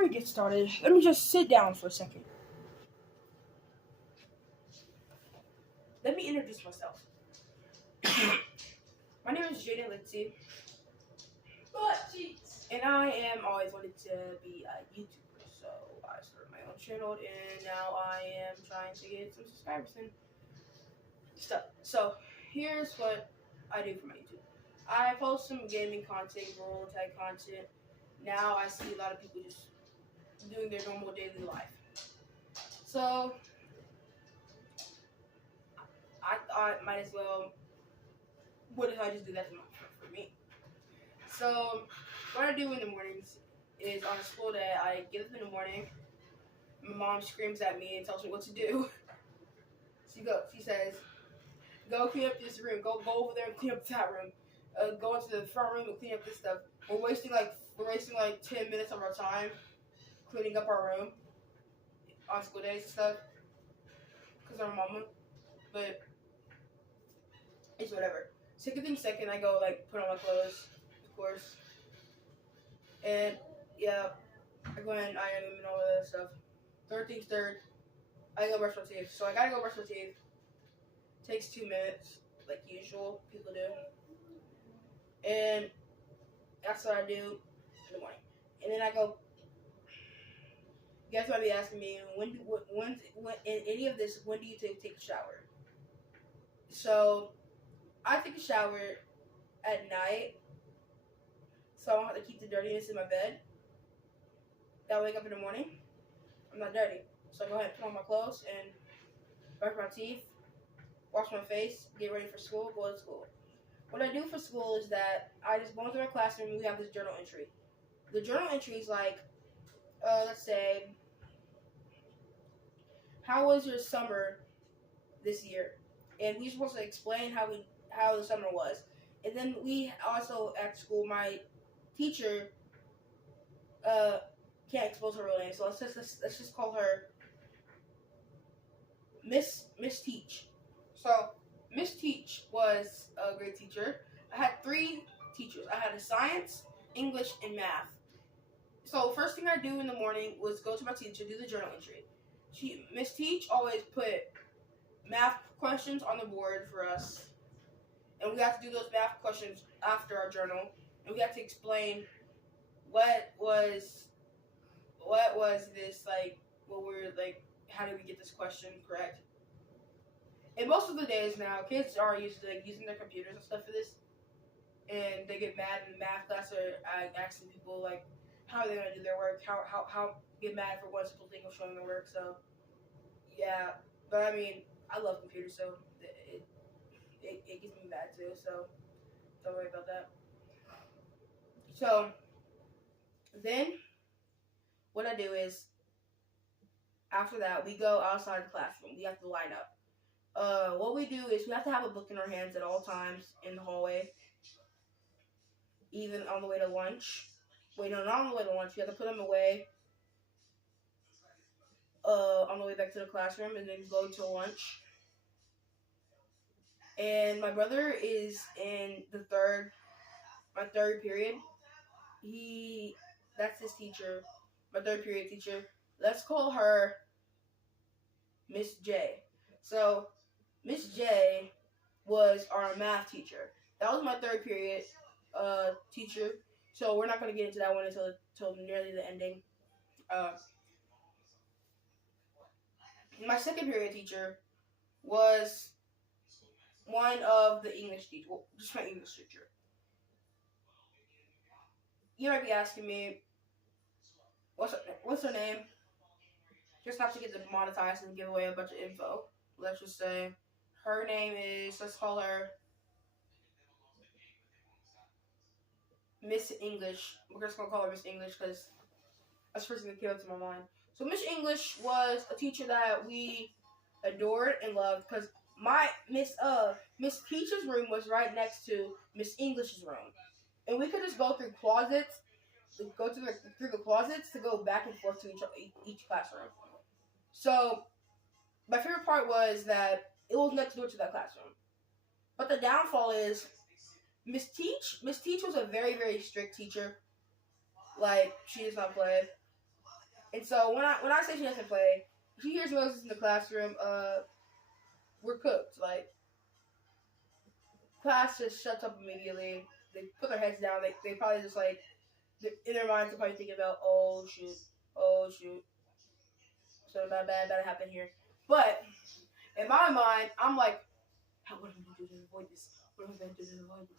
Before we get started, let me just sit down for a second. Let me introduce myself. My name is Jaden Lindsay, and I am always wanted to be a YouTuber. So I started my own channel, and now I am trying to get some subscribers and stuff. So here's what I do for my YouTube. I post some gaming content, rural type content. Now I see a lot of people just doing their normal daily life. So I thought might as well. What if I just do that for me? So what I do in the mornings is on a school day, I get up in the morning. My mom screams at me and tells me what to do. She says, "Go clean up this room. Go over there and clean up that room. Go into the front room and clean up this stuff." We're wasting like 10 minutes of our time cleaning up our room on school days and stuff because our mama. But it's whatever. Second thing second, I go like put on my clothes, of course, and yeah, I go and iron them and all that stuff. Third thing's third, I go brush my teeth. So I gotta go brush my teeth. Takes 2 minutes, like usual people do, and that's what I do in the morning. And then I go. You guys might be asking me when in any of this, when do you take a shower? So I take a shower at night, so I don't have to keep the dirtiness in my bed. I wake up in the morning, I'm not dirty. So I go ahead and put on my clothes and brush my teeth, wash my face, get ready for school, go to school. What I do for school is that I just go into my classroom and we have this journal entry. The journal entry is like, let's say, how was your summer this year? And we're supposed to explain how the summer was. And then we also at school, my teacher can't expose her real name, so let's just call her Miss Teach. So Miss Teach was a great teacher. I had 3 teachers. I had a science, English, and math. So first thing I do in the morning was go to my teacher, do the journal entry. Miss Teach always put math questions on the board for us, and we have to do those math questions after our journal, and we have to explain what was this, like, what we're like, how did we get this question correct. And most of the days now, kids are used to using their computers and stuff for this, and they get mad in math class or asking people like how are they gonna do their work, how get mad for one simple thing of showing their work. So yeah, but I mean, I love computers, so it gets me mad too, so don't worry about that. So then what I do is after that we go outside the classroom. We have to line up. What we do is we have to have a book in our hands at all times in the hallway, even on the way to lunch. Wait, no, not on the way to lunch. You have to put them away on the way back to the classroom, and then go to lunch. And my brother is in my third period. That's his teacher, my third period teacher. Let's call her Miss J. So Miss J was our math teacher. That was my third period teacher. So we're not going to get into that one until nearly the ending. My second period teacher was one of the English teachers. Well, just my English teacher. You might be asking me, what's her name? Just not to get demonetized and give away a bunch of info. Let's just say her name is, let's call her Miss English. We're just going to call her Miss English because that's the first thing that came up to my mind. So Miss English was a teacher that we adored and loved because my Miss Peach's room was right next to Miss English's room. And we could just go through closets, through the closets to go back and forth to each classroom. So my favorite part was that it was next door to that classroom. But the downfall is Miss Teach was a very, very strict teacher. Like, she does not play. And so when I say she doesn't play, she hears Moses in the classroom. We're cooked. Like class just shuts up immediately. They put their heads down. They probably just like in their minds, they're probably thinking about, oh shoot, so bad happened here. But in my mind, I'm like, what am I going to do to avoid this? What am I going to do to avoid this?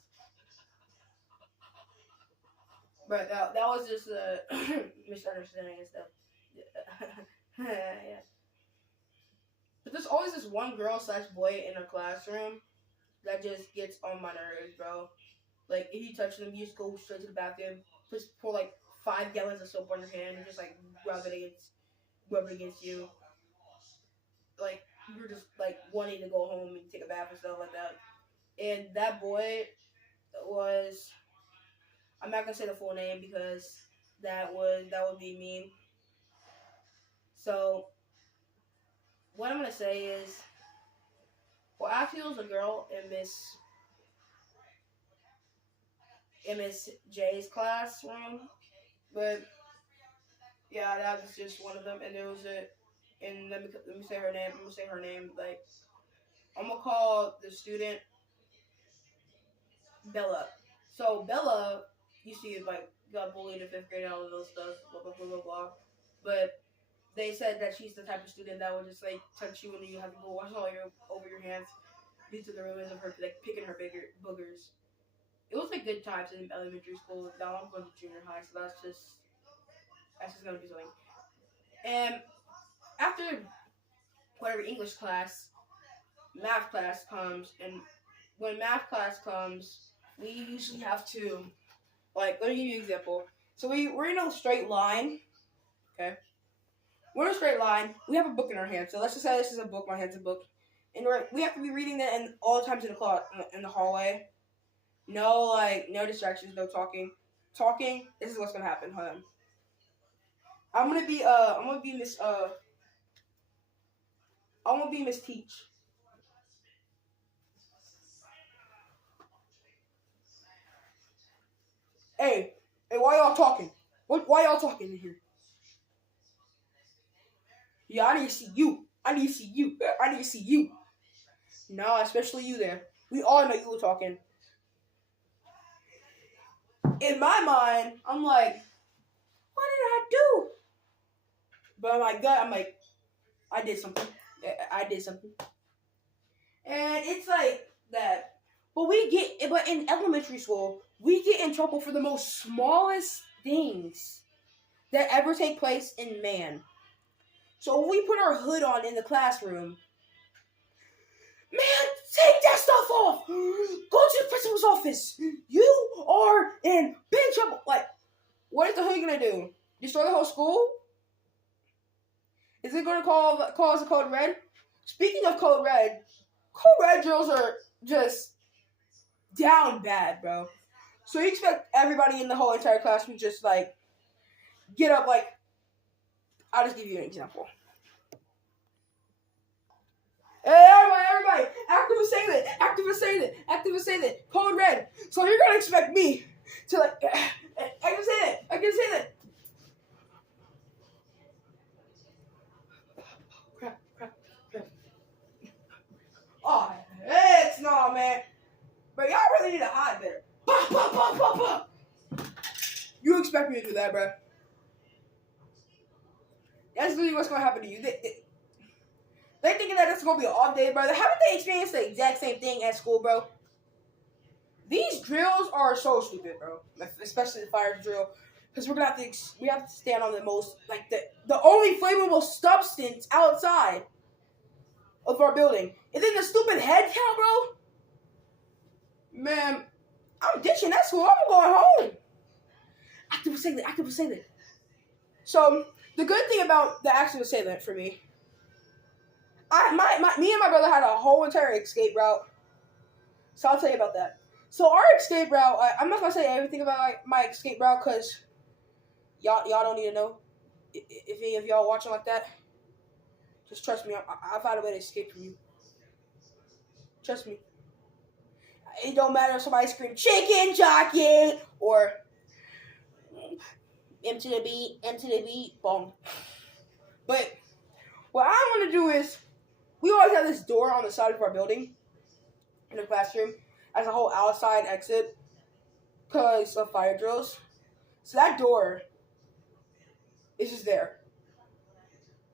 But that was just a misunderstanding and stuff. Yeah. But there's always this one girl / boy in a classroom that just gets on my nerves, bro. Like, if you touch them, you just go straight to the bathroom, just pour like 5 gallons of soap on your hand and just like rub it against you. Like, you're just like wanting to go home and take a bath and stuff like that. And that boy was, I'm not gonna say the full name because that would be mean. So what I'm gonna say is, well, actually, it was a girl in Miss J's classroom, but yeah, that was just one of them, and there was and let me say her name. I'm gonna say her name. Like, I'm gonna call the student Bella. So Bella, you see, like, got bullied in 5th grade and all of those stuff, blah blah blah blah blah. But they said that she's the type of student that would just like touch you and you have to go wash all over your hands due to the rumors of her like picking her boogers. It was like good times in elementary school. Now I'm going to junior high, so that's just gonna be something. And after whatever English class, math class comes, and when math class comes, we usually have to, like, let me give you an example. So we're in a straight line, okay? We're in a straight line. We have a book in our hand. So let's just say this is a book. My hand's a book, and we have to be reading that all the times in the hallway. No distractions, no talking. Talking. This is what's gonna happen. Hold on. I'm gonna be Miss Teach. Hey, why y'all talking? Why y'all talking in here? Yeah, I need to see you. I need to see you. No, especially you there. We all know you were talking. In my mind, I'm like, what did I do? But in my gut, I'm like, I did something. And it's like that. But in elementary school, we get in trouble for the most smallest things that ever take place in man. So if we put our hood on in the classroom, man, take that stuff off. Go to the principal's office. You are in big trouble. Like, what is the hood gonna do? Destroy the whole school? Is it gonna cause a code red? Speaking of code red drills are just down bad, bro. So you expect everybody in the whole entire class to just like get up. Like, I'll just give you an example. Hey, everybody, active assailant, code red. So you're gonna expect me to like, I can say that. Crap. Oh, heck no, man. But y'all really need to hide better. You expect me to do that, bro? That's literally what's gonna happen to you. They thinking that it's gonna be an off day, brother. Haven't they experienced the exact same thing at school, bro? These drills are so stupid, bro. Especially the fire drill, because we have to stand on the most the only flammable substance outside of our building, and then the stupid head count, bro. Man, I'm ditching that school. I'm going home. Active assailant. So the good thing about the active assailant for me, me and my brother had a whole entire escape route. So I'll tell you about that. So our escape route, I'm not gonna say everything about my escape route because y'all don't need to know. If any of y'all watching like that, just trust me. I found a way to escape from you. Trust me. It don't matter if somebody scream chicken jockey or M to the beat, boom. But what I want to do is, we always have this door on the side of our building in the classroom as a whole outside exit because of fire drills. So that door is just there.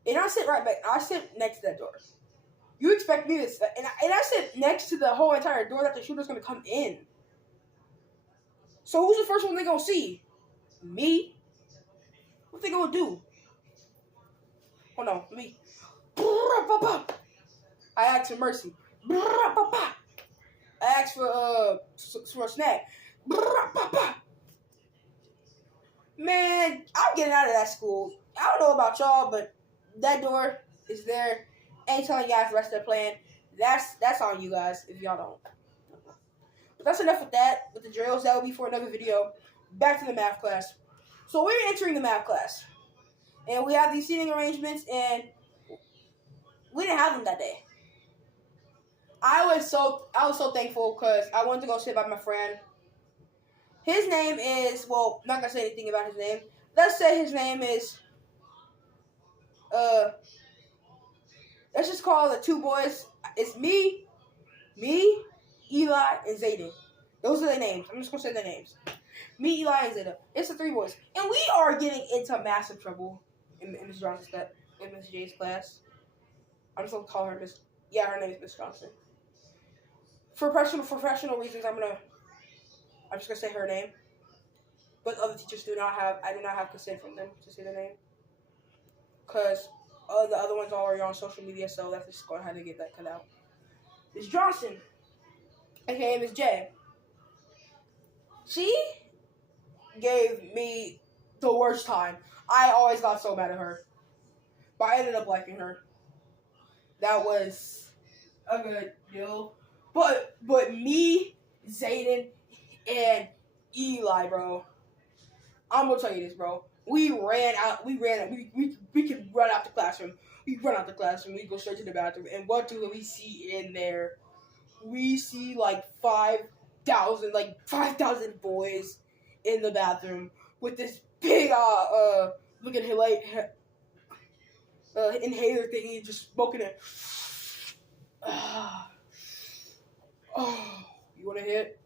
And I sit right back. I sit next to that door. You expect me to, and I sit next to the whole entire door that the shooter's gonna come in. So who's the first one they gonna see? Me? What they gonna do? Oh no, me. I asked for mercy. I asked for a snack. Man, I'm getting out of that school. I don't know about y'all, but that door is there. Ain't telling you guys the rest of the plan. That's on you guys if y'all don't. But that's enough with that. With the drills, that will be for another video. Back to the math class. So we're entering the math class, and we have these seating arrangements, and we didn't have them that day. I was so thankful because I wanted to go sit by my friend. His name is, well, I'm not gonna say anything about his name. Let's say his name is let's just call the two boys. It's me, Eli, and Zayden. Those are their names. I'm just gonna say their names. Me, Eli, and Zayden. It's the three boys, and we are getting into massive trouble in Miss Johnson's class, in Miss J's class. I'm just gonna call her Miss. Yeah, her name is Miss Johnson. For professional reasons, I'm just gonna say her name. But other teachers I do not have consent from them to say their name. Because the other ones are already on social media, so that's just going to have to get that cut out. Miss Johnson, aka Miss J, she gave me the worst time. I always got so mad at her. But I ended up liking her. That was a good deal. But me, Zayden, and Eli, bro. I'm gonna tell you this, bro. We could run out the classroom. We run out the classroom. We go straight to the bathroom. And what do we see in there? We see like 5,000 boys in the bathroom with this big looking inhaler thingy, just smoking it. You wanna hit?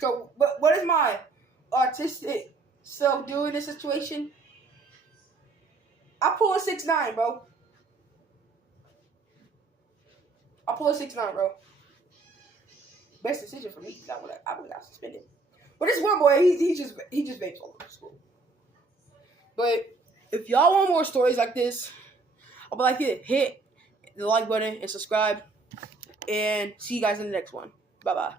So, what is my artistic self doing in this situation? I pull a 6'9", bro. Best decision for me. I would got suspended. But this one boy, he just vapes all over school. But if y'all want more stories like this, I'll be like, hit the like button and subscribe. And see you guys in the next one. Bye bye.